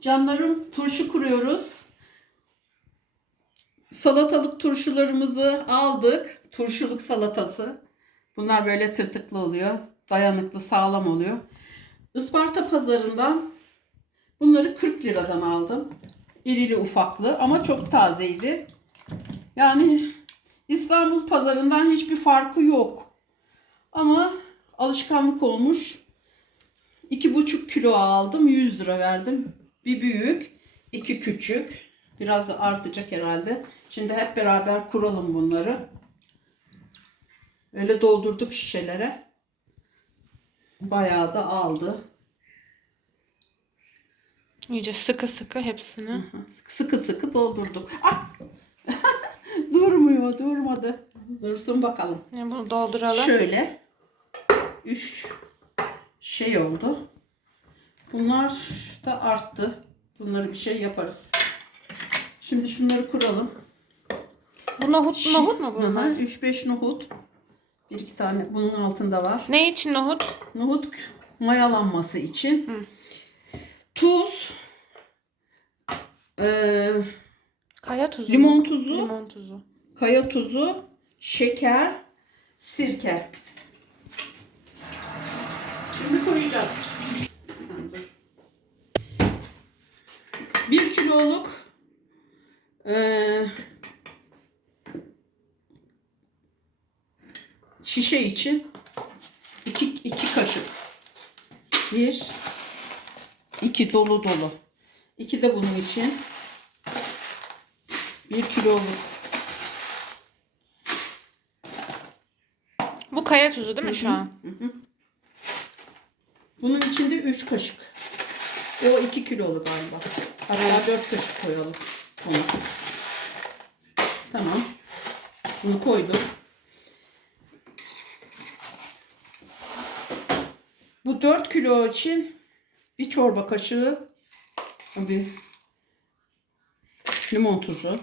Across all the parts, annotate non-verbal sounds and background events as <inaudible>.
Canlarım turşu kuruyoruz. Salatalık turşularımızı aldık. Turşuluk salatası. Bunlar böyle tırtıklı oluyor. Dayanıklı, sağlam oluyor. Isparta pazarından bunları 40 liradan aldım. İrili ufaklı ama çok tazeydi. Yani İstanbul pazarından hiçbir farkı yok. Ama alışkanlık olmuş. İki buçuk kilo aldım. 100 lira verdim. Bir büyük, iki küçük. Biraz da artacak herhalde. Şimdi hep beraber kuralım bunları. Öyle doldurduk şişelere. Bayağı da aldı. İyice sıkı sıkı hepsini. Sıkı sıkı doldurduk. Ah! <laughs> Durmuyor, durmadı. Dursun bakalım. Şimdi bunu dolduralım. Şöyle. Üç şey oldu. Bunlar da arttı. Bunları bir şey yaparız. Şimdi şunları kuralım. Bu nohut, nohut mu bunlar? 3-5 nohut. Bir iki tane bunun altında var. Ne için nohut? Nohut mayalanması için. Hı. Tuz. eee, Kaya tuzu. limon tuzu. Limon tuzu. Kaya tuzu. Şeker. Sirke. Şimdi koyacağız. Kiloluk eee, şişe için iki, iki kaşık. Bir, iki dolu dolu. İki de bunun için. Bir kiloluk Bu kaya tuzu değil mi şu an? Bunun içinde 3 kaşık. E, o 2 kiloluk galiba. Hatta. 4 kaşık koyalım. Ona. Tamam. Bunu koydum. Bu 4 kilo için bir çorba kaşığı bir limon tuzu.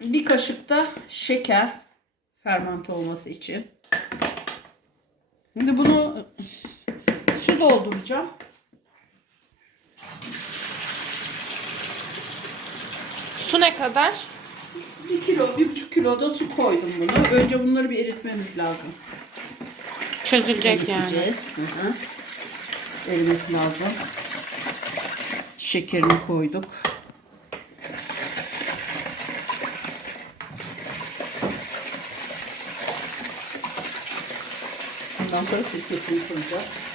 Bir kaşık da şeker fermente olması için. Şimdi bunu su dolduracağım. Su ne kadar? Bir kilo, bir buçuk kilo da su koydum buna. Önce bunları bir eritmemiz lazım. Çözülecek yani. Hı hı. Erimesi lazım. Şekerini koyduk. Ondan sonra sirkesini koyacağız.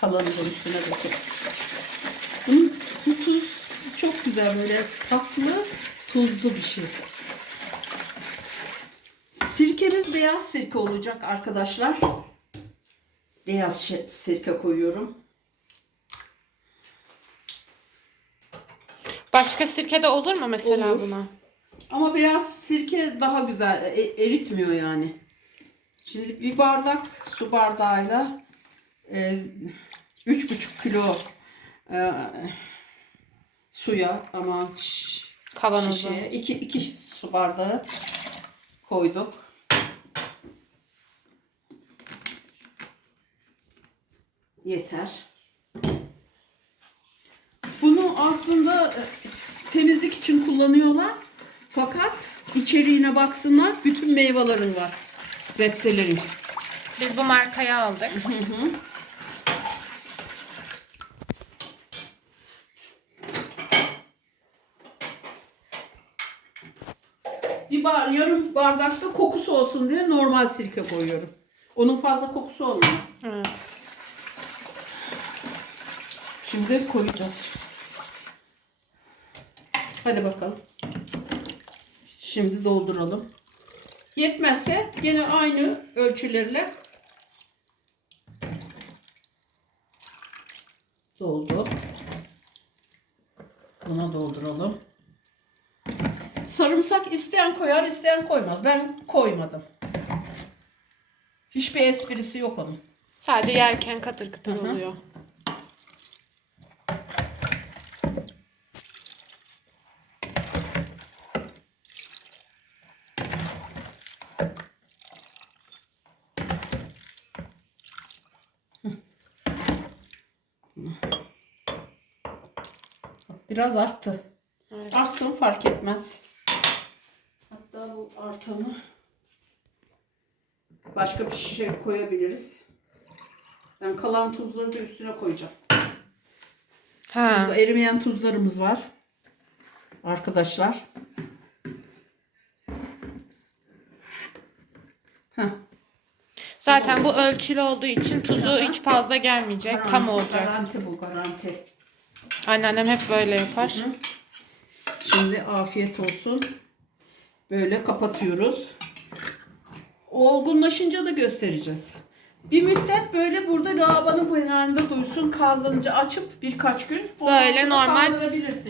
Kalanı da üstüne dökeriz. Bunun bu tuz çok güzel böyle tatlı tuzlu bir şey. Sirkemiz beyaz sirke olacak arkadaşlar. Beyaz sirke koyuyorum. Başka sirke de olur mu mesela Olur. buna? Ama beyaz sirke daha güzel e- eritmiyor yani. Şimdi bir bardak su bardağıyla üç buçuk kilo e, suya ama Kavanozu. şişeye iki, iki su bardağı koyduk. Yeter. Bunu aslında e, temizlik için kullanıyorlar. Fakat içeriğine baksınlar. Bütün meyvelerin var. Zepselerin. Biz bu markayı aldık. Bir bar, yarım bardakta kokusu olsun diye normal sirke koyuyorum. Onun fazla kokusu olmuyor. Evet. Şimdi koyacağız. Hadi bakalım. Şimdi dolduralım. Yetmezse gene aynı ölçülerle doldu. Buna dolduralım. Sarımsak isteyen koyar, isteyen koymaz. Ben koymadım. Hiçbir esprisi yok onun. Sadece yerken katır kıtır Hı hı. oluyor. Biraz arttı. Evet. Artsın fark etmez. Hatta bu artanı başka bir şey koyabiliriz. Ben kalan tuzları da üstüne koyacağım. Ha. Tuzla- erimeyen tuzlarımız var. Arkadaşlar. Heh. Zaten bu ölçülü olduğu için tuzu hiç fazla gelmeyecek. Tam Garanti- olacak. Garanti bu garanti. Anneannem hep böyle yapar. Şimdi afiyet olsun. Böyle kapatıyoruz. Olgunlaşınca da göstereceğiz. Bir müddet böyle burada lavabonun kenarında duysun. Kazanınca açıp birkaç gün. Böyle normal.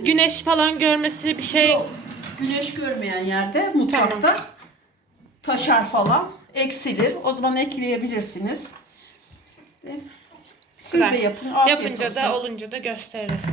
Güneş falan görmesi bir şey. Yok. Güneş görmeyen yerde mutfakta taşar falan. Eksilir. O zaman ekleyebilirsiniz. Siz Güzel. de yapın. Afiyet Yapınca olsun. da olunca da gösteririz.